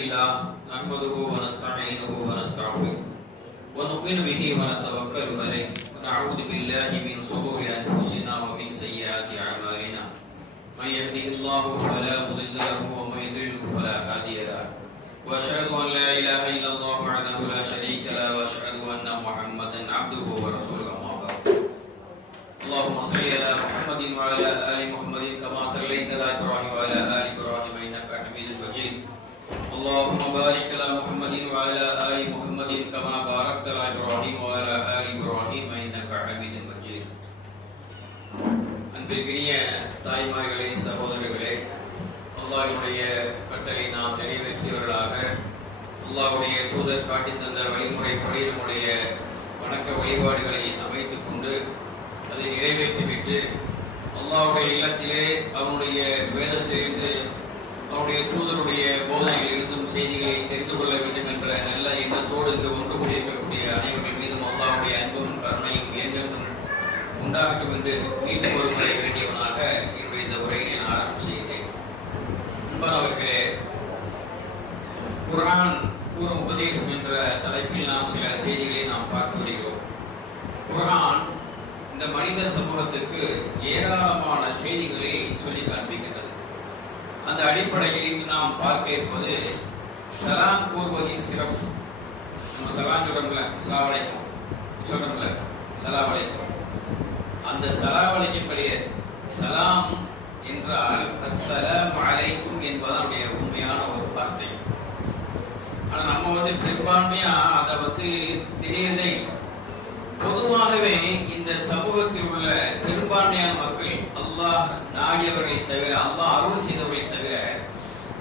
نحمده ونستعينه ونستغفره ونؤمن به ونتوكل عليه ونعوذ بالله من شرور انفسنا ومن سيئات اعمالنا من يهده الله فلا مضل له ومن يضلل فلا هادي له واشهد ان لا اله الا الله وحده لا شريك له واشهد ان محمدا عبده ورسوله اما بعد اللهم صل على محمد وعلى ال محمد كما صليت على ابراهيم وعلى ال ابراهيم انك حميد مجيد اللهم بارك على محمد وعلى ال محمد كما باركت على ابراهيم وعلى ال ابراهيم انك حميد مجيد. அன்பிற்கினிய தாய்மார்களே, சகோதரர்களே, அல்லாஹ்வுடைய கட்டளை நாம் நிறைவேற்றியவர்களாக அல்லாஹ்வுடைய தூதர் காட்டி தந்த வழிமுறைப்படி நம்முடைய வணக்க வழிபாடுகளை அமைத்துக் கொண்டு அதை நிறைவேற்றிவிட்டு அல்லாஹ்வுடைய இல்லத்திலே அவனுடைய வேதத்திலிருந்து அவருடைய தூதருடைய போதனையில் இருந்தும் செய்திகளை தெரிந்து கொள்ள வேண்டும் என்ற நல்ல எண்ணத்தோடு இங்கு ஒன்று கூடியிருக்கக்கூடிய அனைவர்கள் மீதும் அல்லாஹ்வுடைய அன்பும் கருணையும் என்றென்றும் உண்டாகட்டும் என்று மீண்டும் ஒரு முறை வேண்டியவனாக என்னுடைய இந்த உரையை நான் ஆரம்பம் செய்கிறேன். அன்பானவர்களே, குர்ஆன் கூறும் உபதேசம் என்ற தலைப்பில் நாம் சில செய்திகளை நாம் பார்த்து வருகிறோம். குர்ஆன் இந்த மனித சமூகத்துக்கு ஏராளமான செய்திகளை சொல்லி காண்பிக்கின்றது. அந்த அடிப்படையில் நாம் பார்க்க இருப்பது சலாம் கூறுவதின் சிறப்பு. நம்ம சலாம் சொல்றோம்ல, சலாவலைக்கும் சொல்றோம்ல, சலாவலைக்கும். அந்த சலாவலைக்கும்படிய சலாம் என்றால் அஸ்ஸலாமு அலைக்கும் என்பதனுடைய உண்மையான ஒரு வார்த்தை. ஆனா நம்ம பெரும்பான்மையா அதை தெரியறதே. பொதுவாகவே இந்த சமூகத்தில் உள்ள பெரும்பான்மையான மக்கள் அல்லாஹ் நாடியவர்களை தவிர, அல்லாஹ் அருள் செய்தவர்களை தவிர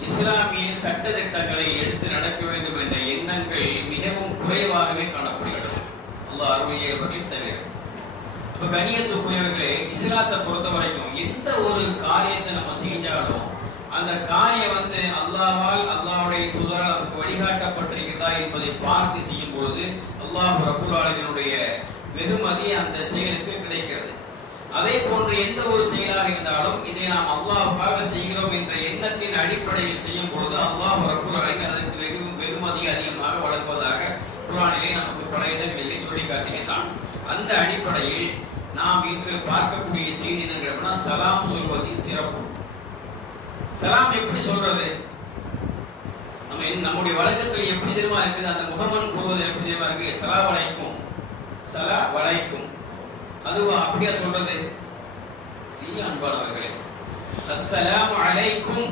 இஸ்லாமிய சட்ட திட்டங்களை எடுத்து நடக்க வேண்டும் என்ற எண்ணங்கள் மிகவும் குறைவாகவே காணப்படுகிறது, அல்லாஹ் அருளியவர்களை தவிர. அப்ப கண்ணியத்துக்குரியவர்களே, இஸ்லாத்தை பொறுத்த வரைக்கும் எந்த ஒரு காரியத்தை நம்ம செஞ்சாலும் அந்த காரியம் அல்லாஹ்வால், அல்லாஹ்வுடைய தூதரால் நமக்கு வழிகாட்டப்பட்டிருக்கிறதா என்பதை பார்த்து செய்யும் பொழுது அல்லாஹ் ரப்பல் ஆலமீனுடைய வெகுமதி அந்த செயலுக்கு கிடைக்கிறது. அதே போன்று எந்த ஒரு செயலாக இருந்தாலும் இதை நாம் அல்லாஹ்வுக்காக செய்கிறோம் என்ற எண்ணத்தின் அடிப்படையில் செய்யும் பொழுது அல்லாஹ் ரப்பல் ஆலமீன் அதற்கு வெகுமதி அதிகமாக வழங்குவதாக குர்ஆனிலே நமக்கு பல இடங்களில் சொல்லி காட்டுகிறான். அந்த அடிப்படையில் நாம் இன்று பார்க்கக்கூடிய செய்தி என்னன்னா சலாம் சொல்வதின் சிறப்பு. சலாம் எப்படி சொல்றது? நம்முடைய வழக்கத்தில் எப்படி தெரியுமா இருக்குது? அந்த முகமன் கூறுவது எப்படி தெரியுமா இருக்கு? சலாம் அலைக்கும், சலாம் அலைக்கும். அதுவா அப்படியா சொல்றது? இல்ல அன்பானவர்களே, அஸ்ஸலாமு அலைக்கும்,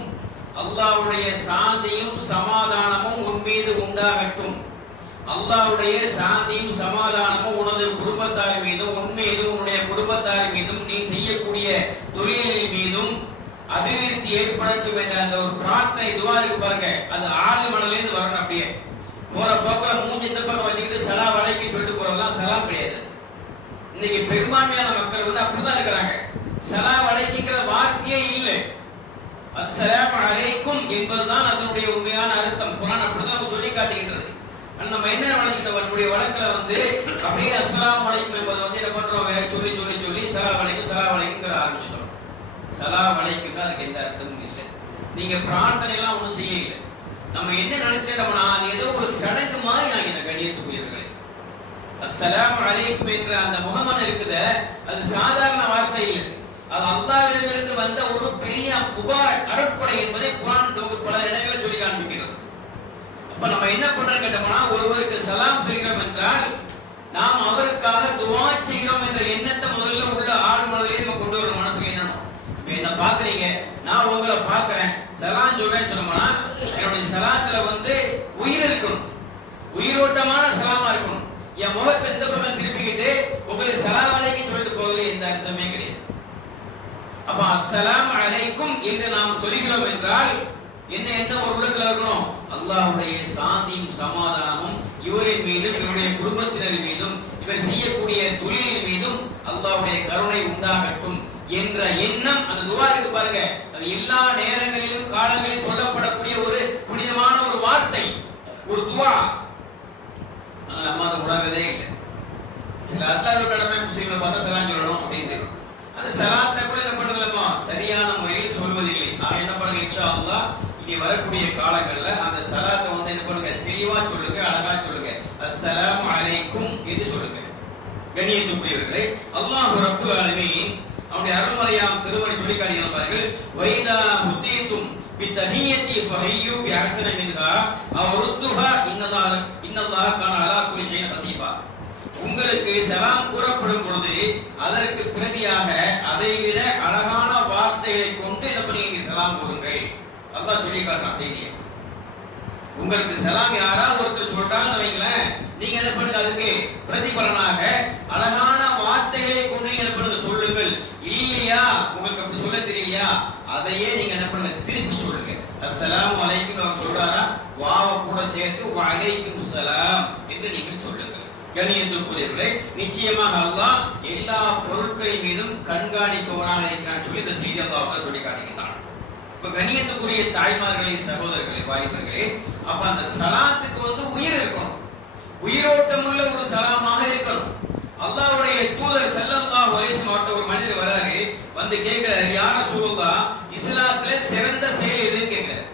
அல்லாஹ்வுடைய சாந்தியும் சமாதானமும் உன் மீது உண்டாகட்டும். அல்லாஹ்வுடைய சாந்தியும் சமாதானமும் உனது குடும்பத்தார் மீதும், உன் மீதும், உன்னுடைய குடும்பத்தார் மீதும், நீ செய்யக்கூடிய தொழிலின் மீதும் அபிவிருத்தி ஏற்படுத்தும் என்ற அந்த ஒரு பிரார்த்தனை துவா இருக்கு பாருங்க, அது ஆழ் மனதிலிருந்து வரணும். அப்படியே போற போக்கில் மூஞ்சி இந்த பக்கம் வச்சுக்கிட்டு சலாம் அலைக்கும் சொல்லிட்டு போறதெல்லாம் சலாம் கிடையாது. இன்னைக்கு பெரும்பான்மையான மக்கள் அப்படிதான் இருக்கிறாங்க. சலாம் அலைக்குங்கிற வார்த்தையே இல்லை. அஸ்ஸலாமு அலைக்கும் என்பதுதான் அதனுடைய உண்மையான அர்த்தம். குர்ஆன் அப்படிதான் சொல்லி காட்டுகின்றது. நம்ம என்ன வழங்கிட்டோம், நம்முடைய வழக்கில் அப்படியே அஸ்ஸலாமு அலைக்கும் என்பது என்ன பண்றோம், சொல்லி சொல்லி சொல்லி சலாம் அலைக்கும், சலாம் அலைக்குங்கிற ஆரம்பிச்சிட்டோம். சலாம் அலைக்கும் அதுக்கு எந்த அர்த்தமும் இல்லை. நீங்க பிரார்த்தனை எல்லாம் ஒன்றும் செய்ய இல்லை. நம்ம என்ன நினைச்சிட்டோம்னா அது ஏதோ ஒரு சடங்கு மாதிரி ஆகின. கண்ணியத்துக்குரியவர்களே, அஸ்ஸலாமு அலைக்கும் என்ற அந்த முகமன் இருக்குது, அது சாதாரண வார்த்தை இல்லை. அது அல்லாஹ்விடமிருந்து வந்த ஒரு பெரிய முபாரக் அருட்கொடை என்பதை குர்ஆன் நமக்கு பல இடங்களில் சொல்லி காண்பிக்கிறது. அப்ப நம்ம என்ன பண்றோம் கேட்டோம்னா, ஒருவருக்கு சலாம் சொல்கிறோம் என்றால் நாம் அவருக்காக துஆ செய்கிறோம் என்ற எண்ணத்தை முதல்ல உள்ள ஆழ் மனதிலே நம்ம கொண்டு வரணும். மனசுக்கு என்னணும், என்ன பாக்குறீங்க, நான் உங்களை பாக்குறேன், சலாம் சொல்றேன்னு சொன்னோம்னா என்னுடைய சலாத்துல உயிர் இருக்கணும், உயிரோட்டமான சலாமா இருக்கணும். என் முகத்தை எந்த பக்கம் திருப்பிக்கிட்டு உங்களுக்கு சலாம் அலைக்கும் சொல்லிட்டு போகல, எந்த அர்த்தமே கிடையாது. அப்ப அஸ்ஸலாமு அலைக்கும் என்று நாம் சொல்கிறோம் என்றால் என்ன ஒரு உள்ளத்துல இருக்கணும், அல்லாஹ்வுடைய சாந்தியும் சமாதானமும் இவரின் மீதும், இவருடைய குடும்பத்தினர் மீதும், இவர் செய்யக்கூடிய தொழிலின் மீதும் அல்லாஹ்வுடைய கருணை உண்டாகட்டும் என்ற எண்ணம் அந்த துஆ இருக்கு பாருங்க. அது எல்லா நேரங்களிலும் காலங்களிலும் சொல்லப்படக்கூடிய ஒரு புனிதமான ஒரு வார்த்தை, ஒரு துஆ. நம்ம அதை உணர்றதே இல்லை. சில அல்லாஹ்வுடைய கடமை முஸ்லிம்களை பார்த்தா சலாம் சொல்லணும் அப்படின்னு, அந்த சலாத்தை கூட என்ன பண்றதில்லமா சரியான முறையில் சொல்வதில்லை. நான் என்ன பண்ணுங்க, இன்ஷா அல்லாஹ் இனி வரக்கூடிய காலங்கள்ல அந்த ஸலாத்தை வந்து என்ன பண்ணுங்க, தெளிவா சொல்லுங்க, அழகா சொல்லுங்க. அஸ்ஸலாமு அலைக்கும் என்று சொல்லுங்க. கண்ணியத்துக்குரியவர்களே, அல்லாஹ் ரப்புல் ஆலமீன் அவருடைய அருள்மறையாம் திருமறை சொல்லி காட்டுகிறார் பாருங்கள். வைதா ஹுதீதும் பித்தஹியத்தி ஃபஹய்யு பிஅஹ்ஸன மின்ஹா அவ் ருத்துஹா இன்னல்லாஹ கான அலா குல்லி ஷைஇன் ஹஸீபா. உங்களுக்கு சலாம் கூறப்படும் பொழுது அதற்கு பிரதியாக அதைவிட அழகான வார்த்தைகளை கொண்டு என்ன பண்ணி சலாம் கூறுங்கள். அல்லாஹ் சொல்லி காட்டுறான் செய்தியை. உங்களுக்கு சலாம் யாராவது ஒருத்தர் சொல்றாங்கன்னு வைங்களேன், நீங்க என்ன பண்ணுங்க, அதுக்கு பிரதிபலனாக அழகான வார்த்தைகளை கொண்டு நீங்க என்ன பண்ணுங்க, சொல்லுங்கள். இல்லையா உங்களுக்கு அப்படி சொல்ல தெரியலையா, அதையே நீங்க என்ன பண்ணுங்க, திருப்பி சொல்லுங்க. அஸ்ஸலாமு அலைக்கும் அவர் சொல்றாரா, வாவ கூட சேர்த்து வலைக்கும் ஸலாம் என்று நீங்கள் சொல்லுங்கள். கண்ணியத்துக்குரியவர்களே, நிச்சயமாக அல்லாஹ் எல்லா பொருட்களின் மீதும் கண்காணிப்பவனாக இருக்கிறான் சொல்லி இந்த செய்தி அல்லாஹ் சொல்லி காட்டுகிறான். இப்ப கண்ணியத்துக்குரிய தாய்மார்களே, சகோதரர்களே, வாலிபர்களே, அப்ப அந்த சலாத்துக்கு வந்து உயிர் இருக்கணும், உயிரோட்டம் உள்ள ஒரு சலாமாக இருக்கணும். அல்லாஹ்வுடைய தூதர் ஸல்லல்லாஹு அலைஹி வஸல்லம் ஒரு மனிதர் வராரு, வந்து கேக்குறாரு, யா ரசூலுல்லாஹ், இஸ்லாத்துல சிறந்த செயல் எதுன்னு கேக்குறாரு.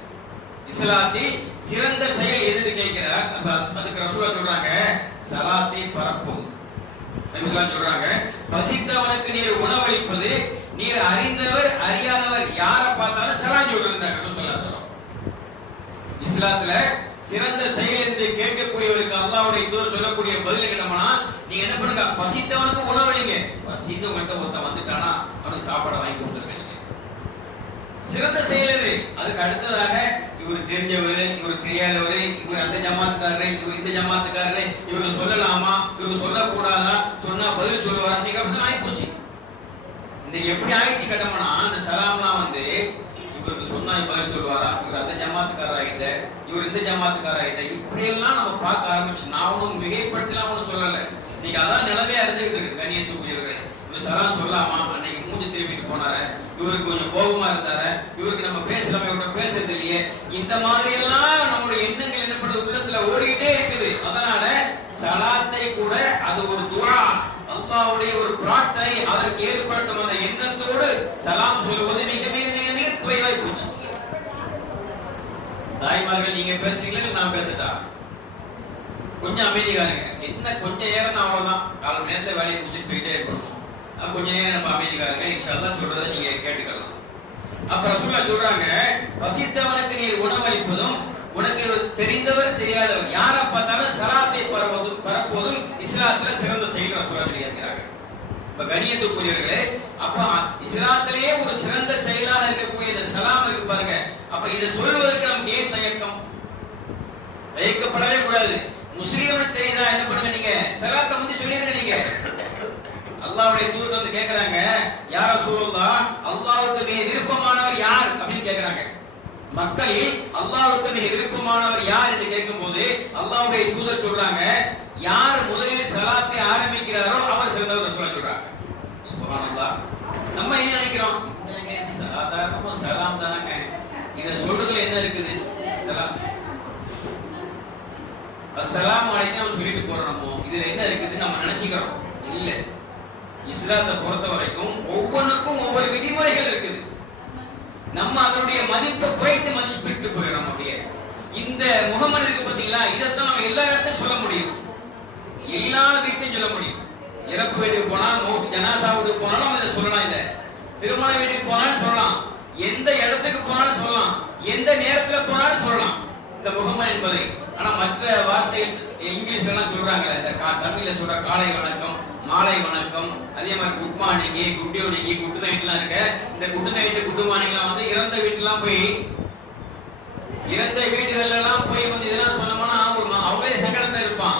இஸ்லாத்தில் சிறந்த செயல் எதுன்னு கேட்கிறார். அதுக்கு ரசூலுல்லாஹ் சொல்றாங்க, சலாத்தை பரப்புவது. நபி ஸல்லல்லாஹு சொல்றாங்க, பசித்தவனுக்கு நீர் உணவளிப்பது, நீர் அறிந்தவர் அறியாதவர் யாரை பார்த்தாலும் சலாம் சொல்றதுன்றாங்க ரசூலுல்லாஹ் ஸல்லல்லாஹு. இஸ்லாத்துல சிறந்த செயல் என்று கேட்கக்கூடியவருக்கு அல்லாஹ்வுடைய தூதர் சொல்லக்கூடிய பதில் என்னன்னா, நீங்க என்ன பண்ணுங்க, பசித்தவனுக்கு உணவளிங்க. பசித்தவன்கிட்ட ஒருத்தன் வந்துட்டானா அவனுக்கு சாப்பாடு வாங்கி கொடுத்துருங்க. சிறந்த செயல் இது. அதுக்கு அடுத்ததாக இவர் தெரிஞ்சவர், இவர் தெரியாதவர், இவர் அந்த ஜமாத்துக்காரரு, இவர் இந்த ஜமாத்துக்காரரு, இவருக்கு சொல்லலாமா, இவருக்கு சொல்லக்கூடாதா, சொன்னா பதில் சொல்லுவாரா, நீங்க அப்படி ஆகி போச்சு. இன்னைக்கு எப்படி ஆயிடுச்சு கட்டமானா, அந்த சலாம்லாம் வந்து இவருக்கு சொன்னா பதில் சொல்லுவாரா, இவர் அந்த ஜமாத்துக்காரர்கிட்ட, இவர் இந்த ஜமாத்துக்காரர்கிட்ட, இப்படி எல்லாம் நம்ம பார்க்க ஆரம்பிச்சு. நான் ஒன்றும் மிகைப்படுத்தலாம் ஒன்றும் சொல்லலை, நீங்க அதான் நிலைமையா இருந்துகிட்டு இருக்கு. கண்ணியத்துக்குரியவர்களே, இவர் சலாம் சொல்லாமா, அன்னைக்கு மூஞ்சி திருப்பிட்டு போனாரு, இவருக்கு கொஞ்சம் கோபமா இருந்தாரு, இவருக்கு நம்ம பேசலாமே, இவர்கிட்ட பேசுறது இல்லையே, இந்த மாதிரி எல்லாம் நம்முடைய எண்ணங்கள் என்ன பண்ணுது, உள்ளத்துல ஓடிக்கிட்டே இருக்குது. அதனால சலாத்தை கூட அது ஒரு துஆ, அல்லாஹ்வுடைய ஒரு பிரார்த்தனை, அதற்கு ஏற்பட்ட அந்த எண்ணத்தோடு சலாம் சொல்வது மிக மிக மிக மிக குறைவாய் போச்சு. தாய்மார்கள், நீங்க பேசுறீங்களா நான் பேசட்டா? கொஞ்சம் அமைதியாருங்க. என்ன கொஞ்சம் நேரம் தான், அவ்வளவுதான். 4 மணி நேரத்தை வேலையை முடிச்சுட்டு போயிட்டே இருக்கணும். கொஞ்ச நேரம் நம்ம அமைதியாருங்க, இன்ஷாஅல்லாஹ் சொல்றதை நீங்க கேட்டுக்கலாம். அப்ப ரசூலுல்லாஹ் சொல்றாங்க, பசித்தவனுக்கு நீர் உணவளிப்பதும், உனக்கு தெரிந்தவர் தெரியாதவர் யாரை பார்த்தாலும் சலாத்தை பரப்புவதும் இஸ்லாத்துல சிறந்த செயல் ரசூலுல்லாஹ் சொல்லியிருக்கிறாங்க. இப்ப கண்ணியத்துக்குரியவர்களே, அப்ப இஸ்லாத்திலேயே ஒரு சிறந்த செயலாக இருக்கக்கூடிய இந்த சலாம் இருக்கு பாருங்க. அப்ப இதை சொல்வதற்கு நமக்கு ஏன் தயக்கம்? தயக்கப்படவே கூடாது. முஸ்லிம்னு தெரியுதா, என்ன பண்ணுங்க, நீங்க சலாத்தை வந்து சொல்லிருங்க. நீங்க அல்லாஹ்வுடைய தூதர் வந்து கேக்குறாங்க, யா ரசூலுல்லாஹ், அல்லாஹ்வுக்கு மிக விருப்பமானவர் யார் அப்படின்னு கேக்குறாங்க. மக்களில் அல்லாஹ்வுக்கு மிக விருப்பமானவர் யார் என்று கேட்கும்போது அல்லாஹ்வுடைய தூதர் சொல்றாங்க, யார் முதலில் சலாத்தை ஆரம்பிக்கிறாரோ அவர் சிறந்தவர் ரசூலுல்லாஹ் சொல்றாங்க. சுப்ஹானல்லாஹ். நம்ம என்ன நினைக்கிறோம், என்னங்க சாதாரணமா சலாம் தானங்க, இத சொல்றதுல என்ன இருக்குது, சலாம் அஸ்ஸலாமு அலைக்கும் சொல்லிட்டு போறோம். இதுல என்ன இருக்குது நம்ம நினைச்சுக்கிறோம். இல்ல, இஸ்லாத்தை பொறுத்த வரைக்கும் ஒவ்வொன்றுக்கும் ஒவ்வொரு விதிமுறைகள் இருக்குது. நம்ம அதனுடைய மதிப்பை குறைத்து மதிப்பிட்டு போயிடும். அப்படியே இந்த முகமது இருக்கு பாத்தீங்களா, இதைத்தான் நம்ம எல்லா இடத்தையும் சொல்ல முடியும், எல்லா வீட்டையும் சொல்ல முடியும். இறப்பு வீட்டுக்கு போனா, ஜனாசா வீட்டுக்கு போனாலும் நம்ம இதை சொல்லலாம். இல்ல, திருமண வீட்டுக்கு போனாலும் சொல்லலாம், எந்த இடத்துக்கு போனாலும் சொல்லலாம், எந்த நேரத்துல போனாலும் சொல்லலாம் இந்த முகமது என்பதை. ஆனா மற்ற வார்த்தைகள் இங்கிலீஷ் எல்லாம் சொல்றாங்க, இந்த தமிழ்ல சொல்ற காலை வணக்கம், மாலை வணக்கம், அதே மாதிரி good morning, good evening, good நைட்லாம் இருக்கு. இந்த குட் நைட், குட் மார்னிங்லாம் வந்து இறந்த வீட்டுலாம் போய், இறந்த வீடுகள் எல்லாம் போய் வந்து இதெல்லாம் சொன்னோம்னா அவங்களே சங்கடத்துல இருப்பான்,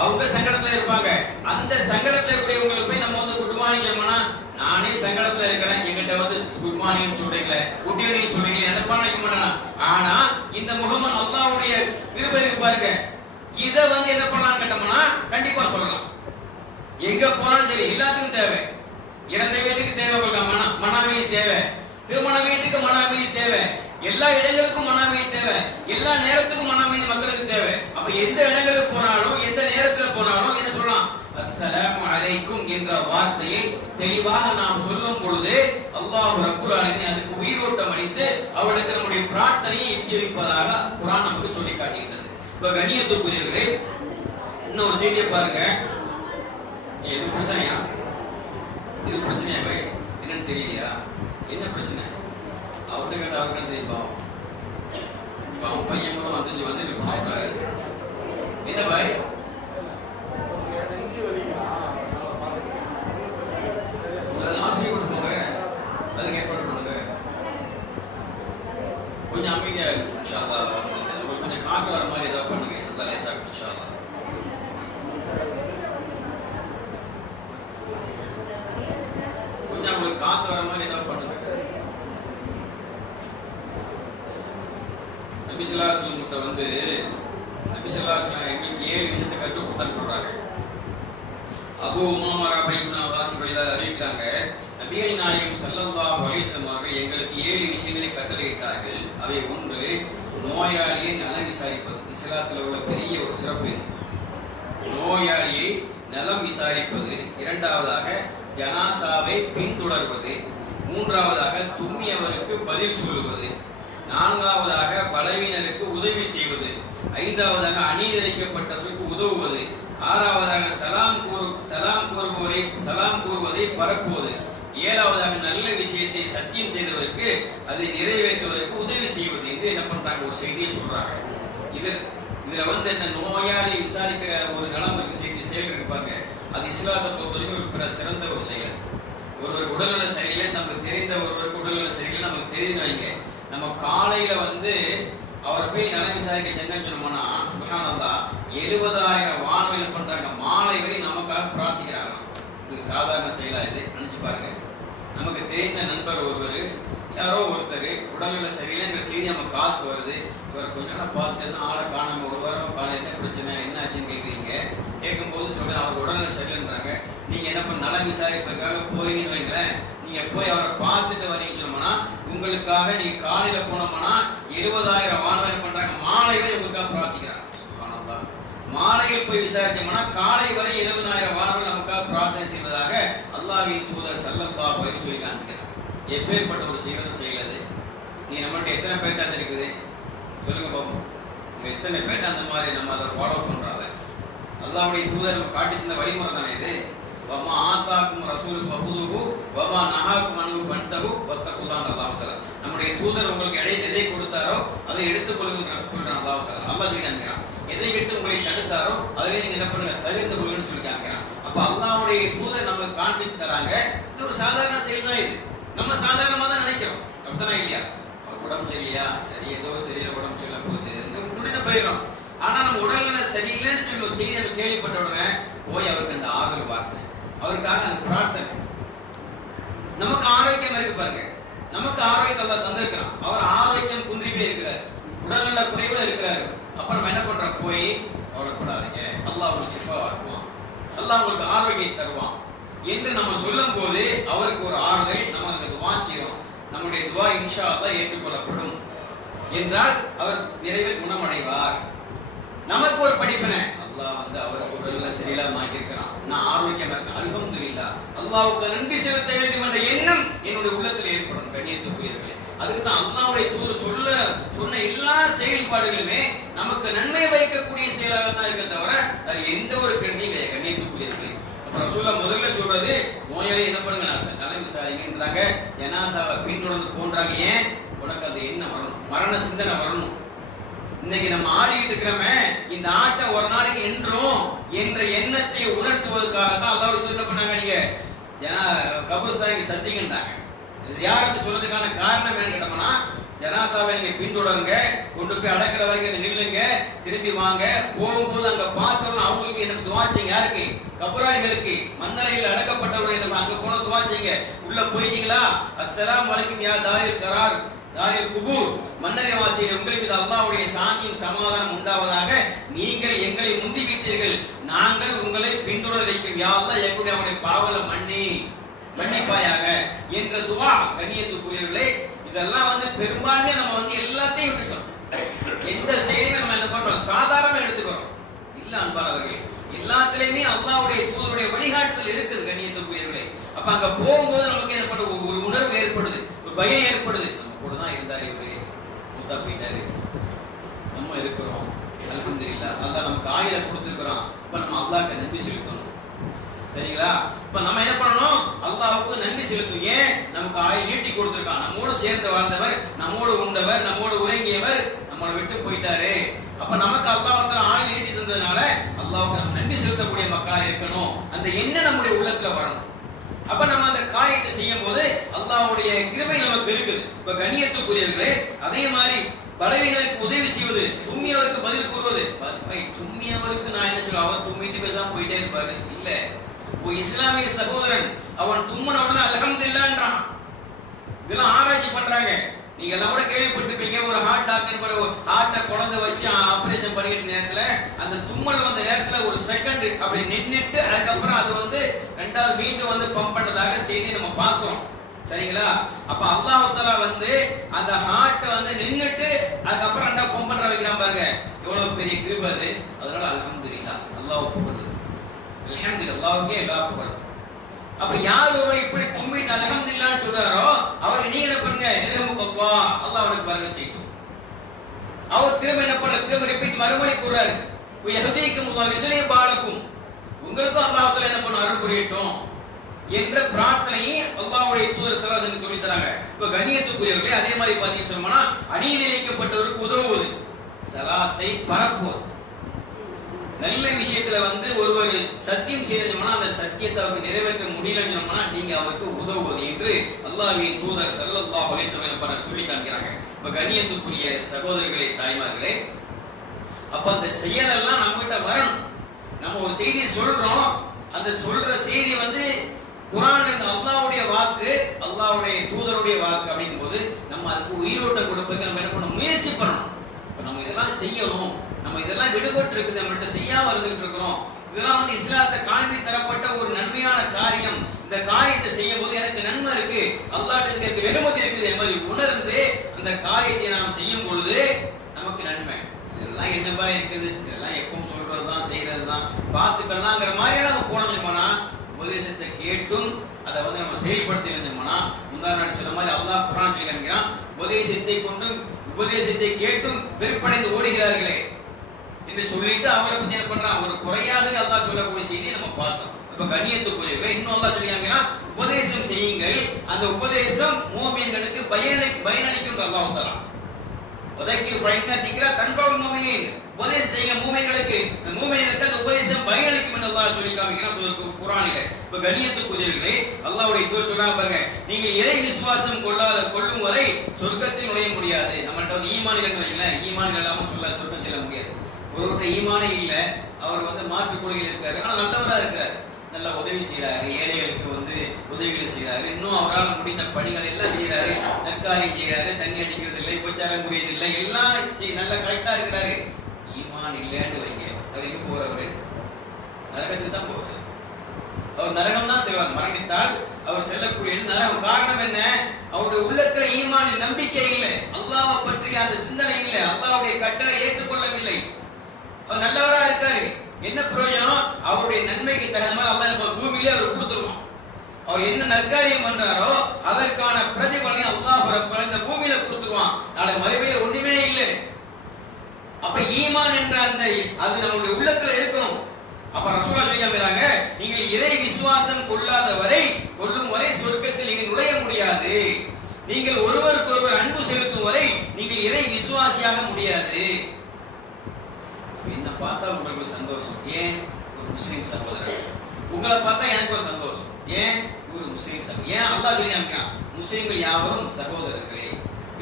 அவங்க சங்கடத்துல இருப்பாங்க. அந்த சங்கடத்துல இருக்கக்கூடியவங்களுக்கு போய் நம்ம வந்து குட் மார்னிங் சொன்னோம்னா, நானே சங்கடத்துல இருக்கிறேன், என்கிட்ட வந்து குட் மார்னிங் சொல்றீங்களே, குட் ஈவினிங் சொல்றீங்களே, என்ன பண்ணிக்க மாட்டேனா. ஆனா இந்த முகமது அல்லாஹ்வுடைய கிருபை இருக்கு பாருங்க, இத வந்து என்ன பண்ணலாம் கேட்டோம்னா கண்டிப்பா சொல்லலாம். எங்க போனாலும் சரி, எல்லாத்துக்கும் தேவை. இறந்த வீட்டுக்கு தேவை, உங்களுக்கு மனாமி தேவை, திருமண வீட்டுக்கு மனாமி தேவை, எல்லா இடங்களுக்கும் மனாமி தேவை, எல்லா நேரத்துக்கும் மனாமி மக்களுக்கு தேவை. அப்ப எந்த இடங்களுக்கு போனாலும், எந்த நேரத்துல போனாலும் என்ன சொல்லலாம், அஸ்ஸலாமு அலைக்கும் என்ற வார்த்தையை தெளிவாக நாம் சொல்லும் பொழுது அல்லாஹ் ரப்புல் ஆலமீன் அதுக்கு உயிரோட்டம் அளித்து அவளுக்கு நம்முடைய பிரார்த்தனையை எத்தி வைப்பதாக குர்ஆன் நமக்கு சொல்லி காட்டுகிறது. இப்ப கண்ணியத்துக்குரியவர்களே, இன்னொரு செய்தியை பாருங்க. இது பிரச்சனையா? இது பிரச்சனையா பை? என்னன்னு தெரியலையா? என்ன பிரச்சனை? அவர்கிட்ட கேட்ட அவருக்கு தெரியும். பாவம் பாவம் பையன் கூட வந்து இருப்பாரு. என்ன பாய்? ஆஸ்பத்திரி கொண்டு போங்க, அதுக்கு ஏற்பாடு பண்ணுங்க. கொஞ்சம் அமைதியா இன்ஷா அல்லாஹ். கொஞ்சம் காற்று வர மாதிரி ஏதாவது பண்ணுங்க. அதான் லேசா இன்ஷா அல்லாஹ். கொஞ்சம் உங்களுக்கு காற்று வர மாதிரி ஏதாவது பண்ணுங்க. நபி ஸல்லல்லாஹு அலைஹி வஸல்லம் கிட்ட வந்து நபி ஸல்லல்லாஹு அலைஹி வஸல்லம் எங்களுக்கு 7 விஷயத்தை கற்றுக் கொடுத்தான்னு சொல்றாங்க. அபூ உமாமா இப்னு அப்பாஸ் வழியாக அறிவிக்கிறாங்க, நபிகள் நாயகம் ஸல்லல்லாஹு அலைஹி வஸல்லம் அவர்கள் எங்களுக்கு 7 விஷயங்களை கட்டளையிட்டார்கள். அவை ஒன்று, நோயாளியை நலம் விசாரிப்பது. இஸ்லாத்தில் உள்ள பெரிய ஒரு சிறப்பு இது. நோயாளியை நலம் விசாரிப்பது. இரண்டாவதாக ஜனாசாவை பின்தொடர்வது. மூன்றாவதாக தும்மியவருக்கு பதில் சொல்லுவது. நான்காவதாக பலவீனருக்கு உதவி செய்வது. ஐந்தாவதாக அநீதிழைக்கப்பட்டவருக்கு உதவுவது. ஆறாவதாக சலாம் கூறுவதை பரப்புவது. ஏழாவதாக நல்ல விஷயத்தை சத்தியம் செய்தவருக்கு அதை நிறைவேற்றுவதற்கு உதவி செய்வது என்று என்ன பண்றாங்க, ஒரு செய்தியை சொல்றாங்க. இதுல வந்து இந்த நோயாளி விசாரிக்கிற ஒரு நலம் செயல் இருப்பாங்க. அது இஸ்லாத்தை பொறுத்தவரைக்கும் ஒரு சிறந்த ஒரு செயல். ஒருவர் உடல்நல சரியில்லை, நமக்கு தெரிந்த ஒருவருக்கு உடல்நல சரியில்லை நமக்கு தெரியுது வைங்க, நம்ம காலையில வந்து அவரை போய் நலம் விசாரிக்க சென்னு சொன்னோம்னா சுப்ஹானல்லாஹ் 70,000 வானவில் பண்றாங்க. மாலை வரை நமக்காக பிரார்த்திக்கிறாங்க. இது சாதாரண செயலா? இது நினைச்சு பாருங்க. நமக்கு தெரிந்த நண்பர் ஒருவர், யாரோ ஒருத்தர் உடல்நல சரியில்லைங்கிற செய்தி நம்ம காத்து வருது. இவர் கொஞ்ச நாள் பார்த்துட்டு ஆளை காணாம ஒரு வாரம் காண, என்ன பிரச்சனை என்ன ஆச்சுன்னு கேட்குறீங்க. கேட்கும்போது சொல்றேன் அவர் உடல்நல சரியில்லைன்றாங்க. நீங்க என்ன பண்ண நலம் விசாரிப்பதற்காக போறீங்கன்னு வைங்களேன். நீங்க போய் அவரை பார்த்துட்டு வரீங்கன்னு சொன்னோம்னா உங்களுக்காக நீங்க காலையில போனோம்னா 70,000 வானவில் பண்றாங்க. மாலை வரை உங்களுக்காக பிரார்த்திக்கிறாங்க. சுப்ஹானல்லாஹ். மாலையில் போய் விசாரிச்சோம்னா காலை வரை 70,000 வானவில் நமக்காக பிரார்த்தனை செய்வதாக அல்லாஹ்வின் தூதர் ஸல்லல்லாஹு அலைஹி வஸல்லம் சொல்லி காண்பிக்கிறார். எப்பேற்பட்ட ஒரு சிறந்த செயல் அது! நீ நம்மள்ட்ட எத்தனை பேர்ட்ட அது இருக்குது சொல்லுங்க பாப்போம். நம்ம எத்தனை பேர்ட்ட அந்த மாதிரி நம்ம அதை ஃபாலோ பண்றாங்க? அல்லாஹ்வுடைய தூதர் நம்ம காட்டி தந்த வழிமுறை தானே இது. வமா ஆதாக்கும் ரசூல் ஃபஹுதுஹு வமா நஹாக்கும் அன்ஹு ஃபன்தஹு வத்தகுல்லாஹ். அல்லாஹ் தஆலா நம்முடைய தூதர் உங்களுக்கு எதை கொடுத்தாரோ அதை எடுத்துக்கொள்ளுங்க சொல்றான். அல்லாஹ் தஆலா அல்லாஹ் சொல்லிட்டாங்க. எதை விட்டு உங்களை தடுத்தாரோ அதிலே நீங்க என்ன பண்ணுங்க, தவிர்த்து கொள்ளுங்கன்னு சொல்லிட்டாங்க. அப்ப அல்லாஹ்வுடைய தூதர் நமக்கு காண்பித்து தராங்க. இது ஒரு சாதாரண செயல் தான். இது நம்ம சாதாரணமா தான் நினைக்கிறோம். அப்படித்தானே இல்லையா? உடம்பு சரியில்லையா, சரி ஏதோ தெரியல உடம்பு சரியில்லை போகுது விட்டுட்டு போயிடும். ஆனா நம்ம உடல்நிலை சரியில்லைன்னு சொல்லி ஒரு செய்தி நம்ம கேள்விப்பட்ட உடனே போய் அவருக்கு அந்த ஆதரவு வார்த்தை, அவருக்காக அந்த பிரார்த்தனை. நமக்கு ஆரோக்கியம் இருக்கு பாருங்க, நமக்கு ஆரோக்கியத்தை அல்லாஹ் தந்திருக்கிறான். அவர் ஆரோக்கியம் குன்றி போய் இருக்கிறார், உடல்நல குறைவுல இருக்கிறாரு. அப்ப நம்ம என்ன பண்றோம், போய் கவலைப்படாதீங்க, அல்லாஹ் உங்களுக்கு ஷிஃபாவா இருக்குவான், அல்லாஹ் உங்களுக்கு ஆரோக்கியம் தருவான் என்று நம்ம சொல்லும் போது அவருக்கு ஒரு ஆறுதல். நம்ம அந்த துவா செய்யறோம், நம்முடைய துவா இன்ஷா அல்லாஹ் ஏற்றுக்கொள்ளப்படும் என்றால் அவர் விரைவில் குணமடைவார். நமக்கு ஒரு படிப்பினை, அல்லாஹ் வந்து அவருக்கு உடல்ல சரியில்லாம ஆக்கியிருக்கிறான், நான் ஆரோக்கியமா இருக்கேன், அல்ஹம்துலில்லாஹ், அல்லாஹ்வுக்கு நன்றி செலுத்த வேண்டும் என்ற எண்ணம் என்னுடைய உள்ளத்தில் ஏற்படும். கண்ணியத்துக்குரியவர்களே, அதுக்கு தான் அல்லாஹ்வுடைய தூதர் சொன்ன எல்லா செயல்பாடுகளுமே நமக்கு நன்மை வைக்கக்கூடிய செயலாக தான் இருக்க தவிர அது எந்த ஒரு கண்ணியும் கிடையாது. கண்ணியத்துக்குரியவர்களே, அப்புறம் ரசூலுல்லாஹ் முதல்ல சொல்றது நோயாளி என்ன பண்ணுங்க, நலம் விசாரிங்கன்றாங்க, ஜனாசாவை பின்தொடர்ந்து போன்றாங்க. ஏன்? உனக்கு அது என்ன வரணும், மரண சிந்தனை வரணும். இன்னைக்கு நம்ம ஆடிட்டு இருக்கிறோமே, இந்த ஆட்டம் ஒரு நாளைக்கு நின்றோம் என்ற எண்ணத்தை உணர்த்துவதற்காக தான் அல்லாஹ் என்ன பண்ணாங்க, நீங்க கபர்ஸ்தானுக்கு சத்திங்கன்றாங்க. ஜியாரத் சொல்றதுக்கான காரணம் என்னன்னு கேட்டோம்னா, ஜனாசாவை நீங்க பின்தொடருங்க, கொண்டு போய் அடக்கிற வரைக்கும் நில்லுங்க, திரும்பி வாங்க, போகும்போது அங்க பார்த்தோம்னா அவங்களுக்கு எனக்கு துவா செய்யுங்க. யாருக்கு? கபராளிகளுக்கு, மன்னரையில் அடக்கப்பட்டவர்கள் அங்க போன துவா செய்யுங்க. உள்ள போயிட்டீங்களா, அஸ்ஸலாமு அலைக்கும் யா தாரில் கரார் தாரில் குபூர், மன்னரை வாசிகள் உங்கள் மீது அல்லாஹ்வுடைய சாந்தியும் சமாதானம் உண்டாவதாக, நீங்கள் எங்களை முந்தி விட்டீர்கள், நாங்கள் உங்களை பின்தொடர வைக்கிறோம், யா அல்லாஹ் எங்களுடைய அவருடைய பாவங்களை மன்னிப்பாயாக என்ற துவா. கண்ணியத்துக்குரியவர்களே, இதெல்லாம் வந்து பெரும்பான்மையா நம்ம வந்து எல்லாத்தையும் விட்டுட்டோம். எந்த செயலையும் நம்ம என்ன பண்றோம், சாதாரணமா எடுத்துக்கிறோம். இல்ல அன்பானவர்களே, எல்லாத்திலையுமே அல்லாஹ்வுடைய தூதருடைய வழிகாட்டுதல் இருக்குது. கண்ணியத்துக்குரியவர்களே, அப்ப அங்க போகும்போது நமக்கு என்ன பண்ண ஒரு உணர்வு ஏற்படுது, ஒரு பயம் ஏற்படுது. நம்ம கூட தான் இருந்தார் இவரு, மௌத்தா போயிட்டாரு. நம்ம இருக்கிறோம், அல்ஹம்துலில்லாஹ். அல்லாஹ் நமக்கு ஆயுள கொடுத்துருக்கிறான். இப்ப நம்ம அல்லாஹ்க்கு நன்றி செலுத்தணும். சரிங்களா? இப்ப நம்ம என்ன பண்ணணும்? அல்லாஹ்வுக்கு நன்றி செலுத்தணும். ஏன்? நமக்கு ஆயுள் நீட்டி கொடுத்துருக்கான். நம்மோடு சேர்ந்து வாழ்ந்தவர், நம்மோடு உண்டவர், நம்மோடு உறங்கியவர் நம்மளை விட்டு போயிட்டாரு. அப்ப நமக்கு அல்லாஹ்வுக்கு ஆயுள் நீட்டி தந்ததுனால அல்லாஹ்வுக்கு நம்ம நன்றி செலுத்தக்கூடிய மக்களா இருக்கணும். அந்த எண்ணம் நம்முடைய உள்ளத்துல வரணும். அப்ப நம்ம அந்த காரியத்தை செய்யும் போது அல்லாஹ்வுடைய கிருபை நமக்கு இருக்குது. இப்ப கண்ணியத்துக்குரியவர்களே, அதே மாதிரி பலவீனருக்கு உதவி செய்வது, தும்மியவருக்கு பதில் கூறுவது. தும்மியவருக்கு நான் என்ன சொல்ல, அவர் தும்மிட்டு பேசாம போயிட்டே இருப்பாரு. இல்ல, ஒரு இஸ்லாமிய சகோதரன் அவன் தும்முன உடனே அல்ஹம்துலில்லாஹ்ன்றான். இதெல்லாம் ஆராய்ச்சி பண்றாங்க. நீங்க எல்லாம் கூட கேள்விப்பட்டிருப்பீங்க. ஒரு ஹார்ட் டாக்டர் ஒரு ஹார்ட்டை குழந்தை வச்சு ஆபரேஷன் பண்ணிக்கிற நேரத்துல அந்த தும்மல் வந்த நேரத்துல ஒரு செகண்ட் அப்படி நின்னுட்டு அதுக்கப்புறம் அது வந்து ரெண்டாவது மீண்டும் வந்து பம்ப் பண்ணதாக செய்தி நம்ம பார்க்கிறோம். சரிங்களா? அப்ப அல்லாஹ் தஆலா வந்து அந்த ஹார்ட்டை வந்து நின்னுட்டு அதுக்கப்புறம் ரெண்டா பம்ப் பண்ற வைக்கிறான் பாருங்க. எவ்வளவு பெரிய கிருபை அது. அதனால அல்ஹம்துலில்லாஹ், அல்லாஹ் புகழுது. அல்ஹம்துலில்லாஹ், அல்லாஹ்வுக்கே எல்லா புகழும். அப்ப யார் ஒருவர் இப்படி தும்மிட்டு அல்ஹம்துலில்லாஹ் சொல்றாரோ அவருக்கு நீங்க என்ன பண்ணுங்க? இரஹமுக்கல்லாஹ், அல்லாஹ் அவருக்கு பரக்கத் செய்யட்டும். அவர் திரும்ப என்ன பண்ண, திரும்ப ரிப்பீட் மறுபடி கூறாரு, யஹ்தீக்கும் அல்லாஹ் விஸ்லிய பாலக்கும், உங்களுக்கும் அல்லாஹ் தஆலா என்ன பண்ண அருள் புரியட்டும் என்ற பிரார்த்தனையை அல்லாஹ்வுடைய தூதர் ஸல்லல்லாஹு அலைஹி வஸல்லம் சொல்லி தராங்க. இப்ப கண்ணியத்துக்குரியவர்களே, அதே மாதிரி பாத்தீங்கன்னு சொன்னா அநீதி இழைக்கப்பட்டவருக்கு உதவுவது, ஸலாத்தை பரப்புவது. நல்ல விஷயத்துல வந்து ஒருவர் சத்தியம் செய்யணும்னா அந்த சத்தியத்தை அவருக்கு நிறைவேற்ற முடியலன்னா நீங்க அவருக்கு உதவுவது என்று அல்லாஹ்வின் தூதர் ஸல்லல்லாஹு அலைஹி வஸல்லம் சொல்லி காண்கிறாங்க. இப்ப கண்ணியத்துக்குரிய சகோதரர்களே, தாய்மார்களே, அப்ப அந்த செயலெல்லாம் நம்மகிட்ட வரணும். நம்ம ஒரு செய்தியை சொல்றோம், அந்த சொல்ற செய்தி வந்து குர்ஆன் அல்லாஹ்வுடைய வாக்கு, அல்லாஹ்வுடைய தூதருடைய வாக்கு அப்படிங்கும்போது நம்ம அதுக்கு உயிரோட்டம் கொடுப்பதற்கு நம்ம என்ன பண்ணணும்? முயற்சி பண்ணணும். இப்ப நம்ம இதெல்லாம் செய்யணும், நம்ம இதெல்லாம் விடுபட்டு இருக்குது, நம்மகிட்ட செய்யாம இருந்துட்டு இருக்கிறோம். இதெல்லாம் வந்து இஸ்லாத்தை காண்பி தரப்பட்ட ஒரு நன்மையான காரியம். இந்த காரியத்தை செய்யும் போது எனக்கு நன்மை இருக்கு, அல்லாஹ்ட்ட எனக்கு வெகுமதி இருக்குது என்பதை உணர்ந்து அந்த காரியத்தை நாம் செய்யும் பொழுது நமக்கு நன்மை. இதெல்லாம் என்னப்பா இருக்குது, இதெல்லாம் எப்பவும் சொல்றதுதான் செய்யறதுதான் பார்த்துக்கலாங்கிற மாதிரி நம்ம போனோம்னா உபதேசத்தை கேட்டும் அதை வந்து நம்ம செயல்படுத்தி இருந்தோம்னா, முந்தான சொன்ன மாதிரி அல்லாஹ் குர்ஆன் சொல்லி காண்கிறான், உபதேசத்தை கொண்டும் உபதேசத்தை கேட்டும் வெறுப்படைந்து ஓடுகிறார்களே என்று சொல்லிட்டு அவங்களை பத்தி என்ன பண்றான், ஒரு குறையாக அல்லாஹ் சொல்லக்கூடிய செய்தியை நம்ம பார்த்தோம். அப்ப கண்ணியத்துக்குரியவர்களே, இன்னும் அல்லாஹ் சொல்லியாங்கன்னா உபதேசம் செய்யுங்கள், அந்த உபதேசம் மூமின்களுக்கு பயனளிக்கும் அல்லாஹ் தஆலா. வதக்கிர் ஃபைன்ன திக்ரா தன்ஃபஉல் மூமினீன், உபதேசம் செய்யுங்க மூமின்களுக்கு, அந்த மூமின்களுக்கு அந்த உபதேசம் பயனளிக்கும் என்று அல்லாஹ் சொல்லி காமிக்கிறான் குர்ஆனிலே. இப்ப கண்ணியத்துக்குரியவர்களே, அல்லாஹ்வுடைய தூதர் சொல்றாங்க பாருங்க, நீங்க இறை விசுவாசம் கொள்ளும் வரை சொர்க்கத்தில் நுழைய முடியாது. நம்மள்ட்ட வந்து ஈமான் இல்லைங்களா, ஈமான் இல்லாம சொர்க்கம் செல்ல முடியாது. ஒருவருடைய ஈமானே இல்ல, அவர் வந்து மாற்று கொள்கையில் இருக்காரு, ஆனா நல்லவரா இருக்கிறார், நல்ல உதவி செய்யறாரு, ஏழைகளுக்கு வந்து உதவிகள் செய்யறாரு, இன்னும் அவரால் முடிந்த பணிகள் எல்லாம் செய்யறாரு, நற்காரியம் செய்யறாரு, தண்ணி அடிக்கிறது இல்லை, உபச்சாரம் புரியுது இல்லை, எல்லாம் நல்ல கரெக்டா இருக்கிறாரு. ஈமான் இல்லைன்னு வைங்க, அவர் எங்க போறவரு? நரகத்துக்கு தான் போறாரு. அவர் நரகம் தான் செல்வார். மரணித்தால் அவர் செல்லக்கூடிய நரகம். காரணம் என்ன? அவருடைய உள்ளத்துல ஈமான் நம்பிக்கை இல்லை, அல்லாஹ்வை பற்றிய அந்த சிந்தனை இல்லை, அல்லாஹ்வுடைய கட்டளை ஏற்றுக்கொள்ளவில்லை. அவர் நல்லவரா இருக்காரு, என்ன பிரயோஜனம்? அவருடைய நன்மைக்கு தகுந்த மாதிரி அல்லாஹ் நம்ம பூமியிலே அவர் கொடுத்துருவான். அவர் என்ன நற்காரியம் பண்றாரோ அதற்கான பிரதிபலனை அல்லாஹ் ரப்பல் இந்த பூமியில கொடுத்துருவான். நாளை மறுமையில ஒண்ணுமே இல்லை. அப்ப ஈமான் என்ற அந்த அது நம்முடைய உள்ளத்துல இருக்கணும். அப்ப ரசூலுல்லாஹ் சொல்றாங்க, நீங்கள் இறை விசுவாசம் கொள்ளும் வரை சொர்க்கத்தில் நீங்கள் நுழைய முடியாது. நீங்கள் ஒருவருக்கு ஒருவர் அன்பு செலுத்தும் வரை நீங்கள் இறை விசுவாசியாக முடியாது. என்ன பார்த்தா உங்களுக்கு ஒரு சந்தோஷம், ஏன்? ஒரு முஸ்லிம் சகோதரர். உங்களை பார்த்தா எனக்கு ஒரு சந்தோஷம், ஏன்? ஒரு முஸ்லிம் சகோதரர். ஏன் அல்லாஹ் சொல்லியிருக்கான், முஸ்லிம்கள் யாவரும் சகோதரர்களே.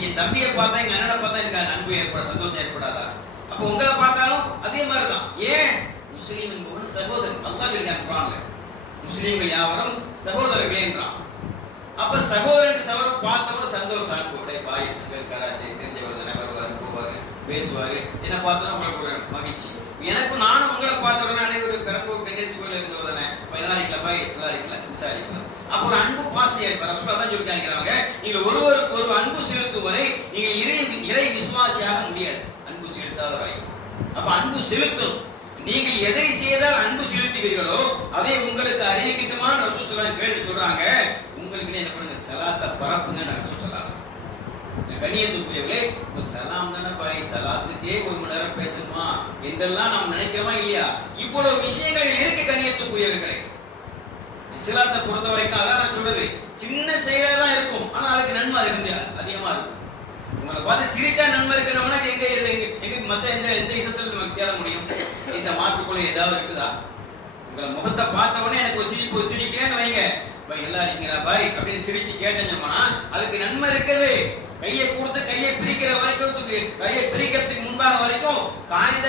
என் தம்பியை பார்த்தா எங்க அண்ணனை பார்த்தா எனக்கு அன்பு ஏற்பட, சந்தோஷம் ஏற்படாதா? அப்ப உங்களை பார்த்தாலும் அதே மாதிரிதான். ஏன்? முஸ்லிம் என்பவன் சகோதரன். அல்லாஹ் சொல்லியிருக்கான் குர்ஆன்ல, முஸ்லிம்கள் யாவரும் சகோதரர்களே என்றான். அப்ப சகோதரனுக்கு சகோதரன் பார்த்தவங்க சந்தோஷம், அன்புடைய பாய் கராச்சி தெரிஞ்சவர் தானே, வருவார் போவாரு பேசுவாரு, என்ன பார்த்தா உங்களுக்கு ஒரு மகிழ்ச்சி. எனக்கும் நானும் உங்களை பார்த்த உடனே அனைவரும் பெரம்பூர் கன்னியாகுமரி ஸ்கூல்ல இருந்தவர் தானே, நல்லா இருக்கல பாய், நல்லா இருக்கல விசாரிப்பார். அப்ப ஒரு அன்பு பாசையா இருப்பார். ரசூலுல்லாஹ் தான் சொல்லி காமிக்கிறாங்க, நீங்கள் ஒருவருக்கு ஒரு அன்பு செலுத்தும் வரை நீங்கள் இறை விசுவாசியாக முடியாது, அன்பு செலுத்தாத வரை. அப்ப அன்பு செலுத்தணும். நீங்கள் எதை செய்தால் அன்பு செலுத்துவீர்களோ அதை உங்களுக்கு அறிவிக்கட்டுமான்னு ரசூலுல்லாஹ் கேட்டு சொல்றாங்க. உங்களுக்கு என்ன பண்ணுங்க, ஸலாத்தை பரப்புங்க. ரசூலுல்லாஹ் கண்ணியத்துக்குரியவர்களே, சலாம் தானே பாய், சலாத்துக்கே 1 மணி நேரம் பேசணுமா என்றெல்லாம் நாம் நினைக்கிறோமா இல்லையா? இவ்வளவு விஷயங்கள் இருக்கு கண்ணியத்துக்குரியவர்களே. இஸ்லாத்தை பொறுத்த வரைக்கும் அதான் நான் சொல்றது, சின்ன செயலா தான் இருக்கும், ஆனா அதுக்கு நன்மை அதிகமா இருக்கும். உங்களை பார்த்து சிரிச்சா நன்மை இருக்கணும்னா எங்க மத்த எந்த இசத்துல நமக்கு தேட முடியும்? இந்த மாற்றுக்குள்ள ஏதாவது இருக்குதா? உங்களை முகத்தை பார்த்த உடனே எனக்கு ஒரு சிரிக்கிறேன்னு வைங்க, பாய் நல்லா இருக்கீங்களா பாய் அப்படின்னு சிரிச்சு கேட்டேன்னா அதுக்கு நன்மை இருக்குது. கையை கொடுத்து கையை பிரிக்கிற வரைக்கும், கையை பிரிக்கிறதுக்கு முன்பாக வரைக்கும் காய்ந்த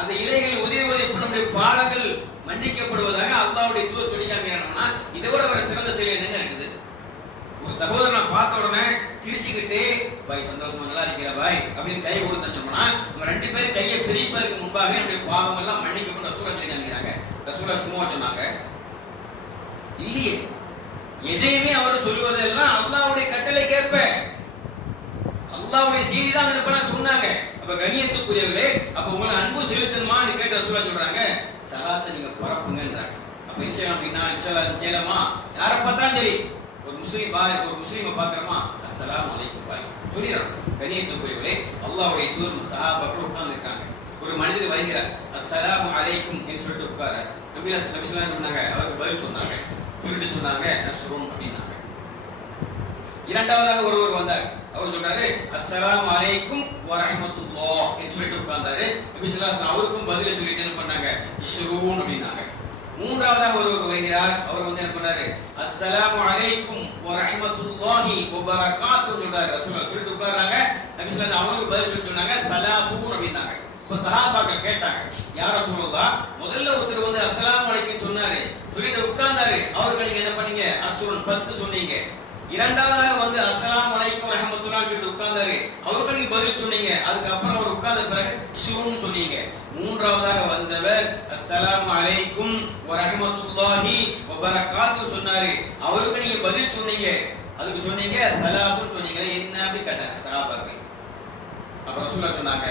அந்த இலைகளில் உதவி நம்முடைய பாவங்கள் மன்னிக்கப்படுவதாக அல்லாஹ்வுடைய தூதர் சொல்லி காமிக்கிறாங்கன்னா இதை விட ஒரு சிறந்த செயல் என்னங்க இருக்குது? ஒரு சகோதரனை பார்த்த உடனே சிரிச்சுக்கிட்டு பாய் சந்தோஷமா நல்லா இருக்கிற பாய் அப்படின்னு கை கொடுத்தோம்னா நம்ம 2 பேரும் கையை பிரிப்பதற்கு முன்பாக நம்முடைய பாவங்கள் எல்லாம் மன்னிக்கப்படும் ரசூலா சொல்லி காமிக்கிறாங்க. ரசூலா சும்மா சொன்னாங்க இல்லையே, எதையுமே அவர் சொல்வதெல்லாம் அல்லாஹ்வுடைய கட்டளை கேட்ப அல்லாஹ்வுடைய செய்தி தான் அனுப்பலாம் சொன்னாங்க. அப்ப கண்ணியத்துக்குரியவர்களே, அப்ப உங்களை அன்பு செலுத்தணுமான்னு கேட்ட ரசூலா சொல்றாங்க சலாத்தை நீங்க பரப்புங்கன்றாங்க. அப்ப இன்ஷா அல்லாஹ் செய்யலாமா? யாரை பார்த்தாலும் சரி, ஒரு முஸ்லீமை பார்க்கறோமா அஸ்ஸலாமு அலைக்கும் பாய் சொல்லிடுறோம். கண்ணியத்துக்குரியவர்களே, அல்லாஹ்வுடைய தூதர் சஹாபாக்கள் உட்கார்ந்துருக்காங்க. ஒரு மனிதர் வருகிறார், அஸ்ஸலாமு அலைக்கும் என்று சொல்லிட்டு உட்கார நபி ஸல்லல்லாஹு சொன்னாங்க, அவருக்கு பதில் சொன்னாங்க, சொல்லிட்டு சொன்னாங்க நஷ்ருன் அப்படின்னாங்க. இரண்டாவதாக ஒருவர் வந்தார், அவர் சொல்றாரு அஸ்ஸலாமு அலைக்கும் வ ரஹ்மத்துல்லாஹ் என்று சொல்லிட்டு உட்கார்ந்தாரு. நபி ஸல்லல்லாஹு அலைஹி அவருக்கும் பதில சொல்லிட்டு என்ன பண்ணாங்க இஷ்ரூன் அப்படின்னாங்க. மூன்றாவதாக ஒருவர் வருகிறார், அவர் வந்து என்ன பண்ணாரு அஸ்ஸலாமு அலைக்கும் வ ரஹ்மத்துல்லாஹி வ பரகாத்துஹு சொல்றாரு. ரசூலுல்லாஹ் சொல்லிட்டு உட்கார்றாங்க. நபி ஸல்லல்லாஹு அலைஹி அவருக்கு பதில் சொல்லிட்டு சொன்னாங்க தலாஃபூன் அப்படின்னாங்க. இப்ப சஹாபாக்கள் கேட்டாங்க யா ரசூலுல்லாஹ், முதல்ல ஒருத்தர் வந்து அஸ்ஸலாமு அலைக்கும் சொன்னாரு, சொல்லிட்டு உட்கார்ந்தாரு, அவருக்கு நீங்க என்ன பண்ணீங்க அஷ்ருன் 10 சொன்னீங்க. இரண்டாவதாக வந்து அஸ்ஸலாமு அலைக்கும் ரஹ்மத்துல்லாஹி சொல்லிட்டு உட்கார்ந்தாரு, அவருக்கு நீங்க பதில் சொன்னீங்க. அதுக்கு அப்புறம் அவர் உட்கார்ந்த பிறகு ஷூன் சொன்னீங்க. மூன்றாவதாக வந்தவர் அஸ்ஸலாமு அலைக்கும் வ ரஹ்மத்துல்லாஹி வ பரகாத்துஹு சொன்னாரு, அவருக்கு நீங்க பதில் சொன்னீங்க. அதுக்கு சொன்னீங்க தலாஃபுன் சொன்னீங்க. என்ன அப்படி கேட்டாங்க சஹாபாக்கள். அப்ப ரசூலுல்லாஹ் சொன்னாங்க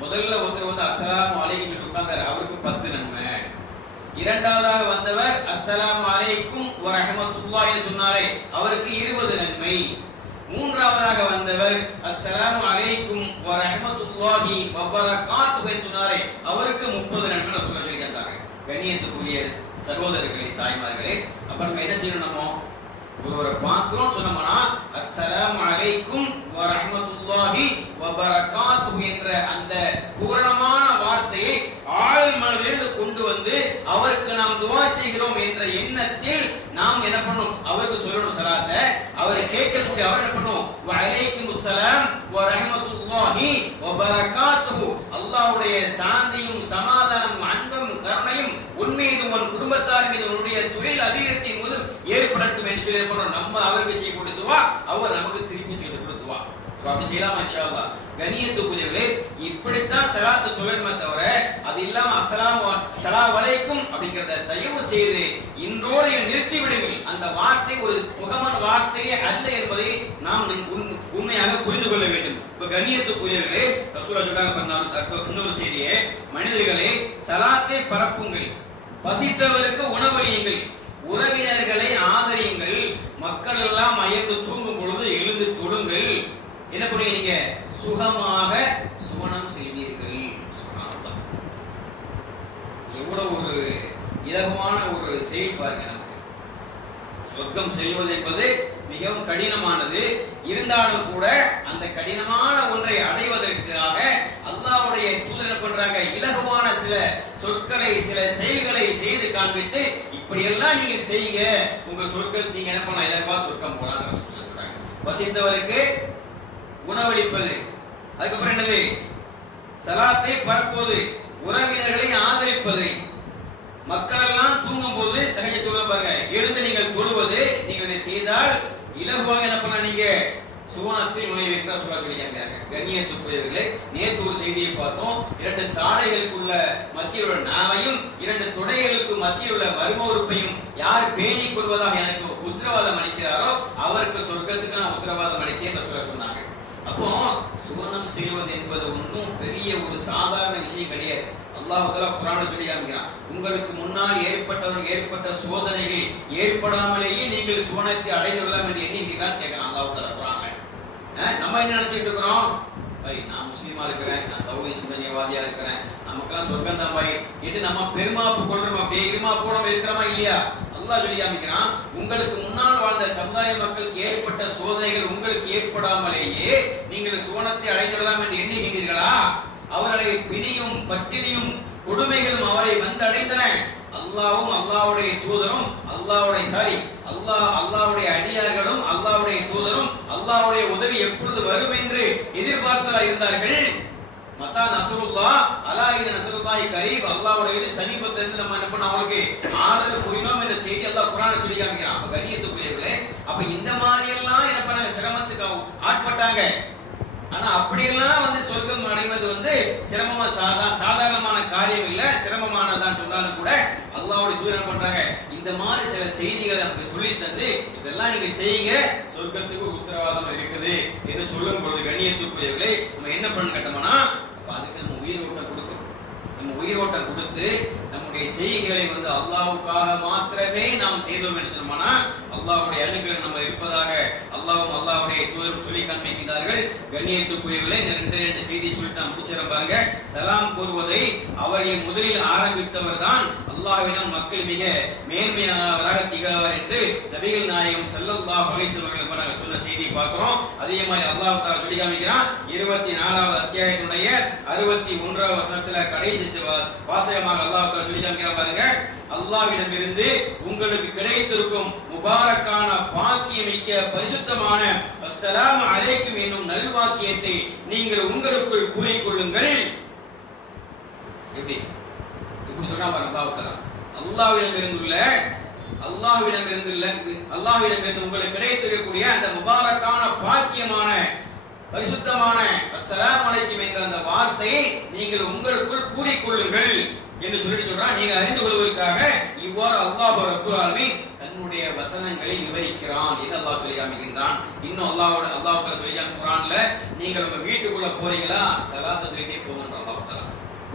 முதல்ல ஒருத்தர் வந்து அஸ்ஸலாமு அலைக்கும் சொல்லிட்டு உட்கார்ந்தாரு, அவருக்கு 10 நன்மை. இரண்டாவதாக வந்தவர் அஸ்ஸலாமு அலைக்கும் வ ரஹ்மத்துல்லாஹி என்று சொன்னாரே, அவருக்கு 20 நன்மை. மூன்றாவதாக வந்தவர் அஸ்ஸலாமு அலைக்கும் வ ரஹ்மத்துல்லாஹி வ பரகாத்துஹு என்று சொன்னாரே, அவருக்கு 30 நன்மை ரசூலுல்லாஹ் சொல்லி தந்தாங்க. கண்ணியத்துக்குரிய சகோதரர்களே, தாய்மார்களே, அப்ப நம்ம என்ன செய்யணுமோ, ஒருவரை பார்க்கிறோம் சொன்னோம்னா அஸ்ஸலாமு அலைக்கும் வ ரஹ்மத்துல்லாஹி வ பரகாத்துஹு என்ற அந்த பூரணமான வார்த்தையை ஆழ் மனதிலிருந்து கொண்டு வந்து அவருக்கு நாம் துஆ செய்கிறோம் என்ற எண்ணத்தில் நாம் என்ன பண்ணணும், அவருக்கு சொல்லணும் சலாத்தை. அவர் கேட்கக்கூடிய அவர் என்ன பண்ணணும் வ அலைக்குமுஸ் ஸலாம் வ ரஹ்மத்துல்லாஹி வ பரகாத்துஹு, அல்லாஹ்வுடைய சாந்தியும் சமாதானமும் அன்பும் கருணையும் உன் மீதும் உன் குடும்பத்தார் மீது உன்னுடைய தொழில் அதிகத்தின் போது ஏற்படட்டும் என்று சொல்லி நம்ம அவருக்கு செய்யக்கூடிய துஆ அவர் நமக்கு திருப்பி செய்து கொடுத்துவா. அப்படி செய்யலாமா இன்ஷா அல்லாஹ்? கண்ணியத்துக்குரியவர்களே, இப்படித்தான் ஸலாத்து சொல்லணுமே தவிர அது இல்லாம அஸ்ஸலாமு அலைக்கும் அப்படிங்கறத தயவு செய்து இன்றோடு நிறுத்தி விடுங்கள். அந்த வார்த்தை ஒரு முகமன் வார்த்தையே அல்ல என்பதை நாம் உண்மையாக புரிந்து கொள்ள வேண்டும். இப்ப கண்ணியத்துக்குரியவர்களே, ரசூலுல்லாஹ் சொல்றாங்க இன்னொரு செய்தியே, மனிதர்களே ஸலாத்தை பரப்புங்கள், பசித்தவருக்கு உணவளியுங்கள், உறவினர்களை ஆதரியுங்கள், மக்கள் எல்லாம் அயர்ந்து தூங்கும் பொழுது எழுந்து தொழுங்கள், என்ன பண்ணுவீங்க சுகமாக சுவனம் செய்வீர்கள். சுப்ஹானல்லாஹ், எவ்வளவு ஒரு இலகுவான ஒரு செயல் பாருங்க. நமக்கு சொர்க்கம் செல்வது என்பது மிகவும் கடினமானது. இருந்தாலும் கூட அந்த கடினமான ஒன்றை அடைவதற்காக அல்லாஹ்வுடைய தூதர் என்ன பண்றாங்க, இலகுவான சில சொற்களை சில செயல்களை செய்து காண்பித்து இப்படியெல்லாம் நீங்க செய்யுங்க, உங்க சொர்க்கம் நீங்க என்ன பண்ணலாம், இலகுவா சொர்க்கம் போலாம் சொல்றாங்க. வசித்தவருக்கு உணவளிப்பது, அதுக்கப்புறம் என்னது ஸலாத்தை பரப்புவது, உறவினர்களை ஆதரிப்பது, மக்கள் எல்லாம் தூங்கும் போது தஹஜ்ஜுத் தொழுவது பாருங்க, எழுந்து நீங்கள் தொழுவது, நீங்கள் இதை செய்தால் இலகுவாக என்ன பண்ணலாம், நீங்க சுவனத்தில் நுழைவீர்கள் சொல்லியிருக்காங்க. கண்ணியத்துக்குரியவர்களே, நேற்று ஒரு செய்தியை பார்த்தோம். 2 தாடைகளுக்குள்ள மத்தியில் உள்ள நாவையும் 2 தொடைகளுக்கு மத்தியில் உள்ள மர்ம உறுப்பையும் யார் பேணிக் கொள்வதாக எனக்கு உத்தரவாதம் அளிக்கிறாரோ அவருக்கு சொர்க்கத்துக்கு நான் உத்தரவாதம் அளித்தேன் என்று சொன்னாங்க. அப்போ சுவனம் செய்வது என்பது ஒன்றும் பெரிய ஒரு சாதாரண விஷயம் கிடையாது. அல்லாஹ் தஆலா குர்ஆனில் சொல்லி காமிக்கிறான், உங்களுக்கு முன்னால் ஏற்பட்ட சோதனைகள் ஏற்படாமலேயே நீங்கள் சுவனத்தை அடைந்துள்ளலாம் என்று எண்ணுகிறீர்களா கேட்கிறான் அல்லாஹ் தஆலா குர்ஆனில். நம்ம என்ன நினைச்சிட்டு இருக்கிறோம், நான் முஸ்லீமா இருக்கிறேன், நான் தௌஹீத் சிந்தனைவாதியா இருக்கிறேன், நமக்கெல்லாம் சொர்க்கம் தான் பாய் என்று நம்ம பெருமாப்பு கொள்றோம். அப்படியே இருமாப்போட இருக்கிறோமா இல்லையா? அல்லாஹ் சொல்லி காமிக்கிறான், உங்களுக்கு முன்னால் வாழ்ந்த சமுதாய மக்களுக்கு ஏற்பட்ட சோதனைகள் உங்களுக்கு ஏற்படாமலேயே நீங்கள் சுவனத்தை அடைந்துவிடலாம் என்று எண்ணுகிறீர்களா? அவர்களை பிணியும் பட்டினியும் கொடுமைகளும் அவரை வந்து அடைந்தன. அல்லாஹ்வும் அல்லாஹ்வுடைய தூதரும் அல்லாஹ்வுடைய அடியார்களும் அல்லாஹ்வுடைய தூதரும் அல்லாஹ்வுடைய உதவி எப்பொழுது வரும் என்று எதிர்பார்த்தவா இருந்தார்கள். மத்தா நஸ்ருல்லாஹ் அலா இன் நஸ்ருல்லாஹி கரீப், அல்லாஹ்வுடைய சமீபத்திலிருந்து நம்ம என்ன பண்ண அவங்களுக்கு ஆறுதல் புரியணும் என்ற செய்தி அல்லாஹ் குர்ஆனில் சொல்லி காமிக்கிறான். அப்ப கண்ணியத்துக்குரியவர்களே, அப்ப இந்த மாதிரி எல்லாம் என்ன பண்ணாங்க, சிரமத்துக்கு ஆட்பட்டாங்க. ஆனா அப்படியெல்லாம் சொர்க்கம் அடைவது சிரமமா சாதாரணமான காரியம் இல்ல, சிரமமானதான் சொன்னாலும் கூட அல்லாஹ்வுடைய தூதர் என்ன பண்றாங்க, இந்த மாதிரி சில செய்திகளை நமக்கு சொல்லி தந்து இதெல்லாம் நீங்க செய்யுங்க, சொர்க்கத்துக்கு உத்தரவாதம் இருக்குது என்று சொல்லும் பொழுது கண்ணியத்துக்குரியவர்களே, நம்ம என்ன பண்ண கட்டோம்னா, அதுக்கு நம்ம உயிரோட்டம் கொடுக்கணும். நம்ம உயிரோட்டம் கொடுத்து நம்முடைய செய்திகளை அல்லாஹ்வுக்காக மாத்திரமே நாம் செய்தோம் என்று சொன்னோம்னா அல்லாஹ்வுடைய அனுகிரகம் நம்ம இருப்பதாக அல்லாஹ்வும் அல்லாஹ்வுடைய தூதரும் சொல்லி காண்பிக்கிறார்கள். கண்ணியத்துக்குரியவர்களே, இந்த ரெண்டு செய்தி சொல்லிட்டு நான் முடிச்சிடறேன் பாருங்க. சலாம் கூறுவதை அவர்கள் முதலில் ஆரம்பித்தவர் தான் அல்லாஹ்விடம் மக்கள் மிக மேன்மையானவராக திகழ்வார் என்று நபிகள் நாயகம் ஸல்லல்லாஹு அலைஹி வஸல்லம் அவர்கள் சொன்ன செய்தி பார்க்கிறோம். அதே மாதிரி அல்லாஹ் தஆலா சொல்லி காமிக்கிறான் 24வது அத்தியாயத்துடைய 61வது வசனத்துல கடைசி வாசகமாக அல்லாஹ் தஆலா சொல்லி காமிக்கிறான் பாருங்க. அல்லாஹ்விடமிருந்து உங்களுக்கு கிடைத்திருக்கும் முபாரக்கான பாக்கியமிக்க பரிசுத்தமான அஸ்ஸலாமு அலைக்கும் என்னும் நல்வாக்கியத்தை நீங்கள் உங்களுக்குள் கூறிக்கொள்ளுங்கள். எப்படி சொல்றா பாருங்க அல்லாஹ்விடமிருந்து உங்களுக்கு கிடைத்திருக்கக்கூடிய அந்த முபாரக்கான பாக்கியமான பரிசுத்தமான அஸ்ஸலாமு அலைக்கும் என்ற அந்த வார்த்தையை நீங்கள் உங்களுக்குள் கூறிக்கொள்ளுங்கள் என்று சொல்றான். நீங்க அறிந்து கொள்வதற்காக இவ்வாறு அல்லாஹ் ரப்பல் ஆலமீன் தன்னுடைய வசனங்களை விவரிக்கிறான் என்று அல்லாஹ் சொல்லி காமிக்கின்றான். இன்னும் அல்லாஹ் சொல்லி குர்ஆன்ல, நீங்கள் உங்க வீட்டுக்குள்ள போறீங்களா, ஸலாத்தை சொல்லிட்டே போங்கன்ற அல்லாஹ் தஆலா.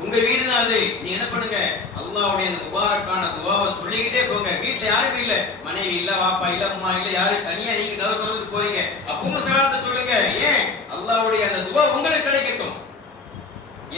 உங்க வீடு தான் அது, நீங்க என்ன பண்ணுங்க, அல்லாஹ்வுடைய அந்த முபாரக்கான துஆவை சொல்லிக்கிட்டே போங்க. வீட்ல யாரும் இல்ல, மனைவி இல்ல, வாப்பா இல்ல, அம்மா இல்ல, யாரு தனியா நீங்க கதவு போறீங்க, அப்பவும் ஸலாத்தை சொல்லுங்க. ஏன்? அல்லாஹ்வுடைய அந்த துஆ உங்களுக்கு கிடைக்கட்டும்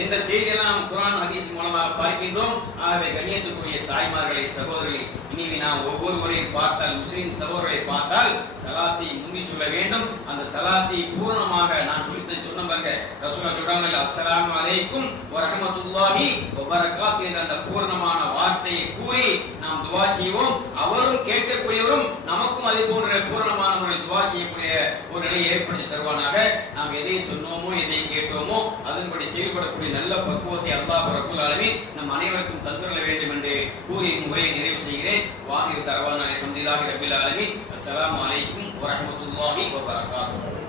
என்ற செய்தியெல்லாம் குர்ஆன் ஹதீஸ் மூலமாக பார்க்கின்றோம். ஆகவே கண்ணியத்துக்குரிய தாய்மார்களே, சகோதரர்களே, இனி நாம் ஒவ்வொருவரையும் பார்த்தால், முஸ்லிம் சகோதரரை பார்த்தால் ஸலாத்தை முன்னி சொல்ல வேண்டும். அந்த ஸலாத்தை பூர்ணமாக நான் சொன்ன பாருங்க, ரசூலுல்லாஹ் சொல்றாங்க, அஸ்ஸலாமு அலைக்கும் வ ரஹ்மத்துல்லாஹி வ பரகாத்துஹு என்ற அந்த பூர்ணமான வார்த்தையை கூறி நாம் துஆ செய்வோம். அவரும் கேட்கக்கூடியவரும் நமக்கும் அதே போன்ற பூர்ணமான முறையில் துஆ செய்யக்கூடிய ஒரு நிலையை ஏற்படுத்தி தருவானாக. நாம் எதை சொன்னோமோ, எதை கேட்டோமோ அதன்படி செயல்படக்கூடிய நல்ல பக்குவத்தை அல்லாஹ் ரப்பல் ஆலமீன் நம் அனைவருக்கும் தந்துள்ள வேண்டும் என்று கூறி முறையை நிறைவு செய்கிறேன். வாஹிர் தரவானா அல்ஹம்துலில்லாஹி ரப்பில் ஆலமீன். அஸ்ஸலாமு அலைக்கும் வ ரஹ்மத்துல்லாஹி வ பரகாத்துஹு.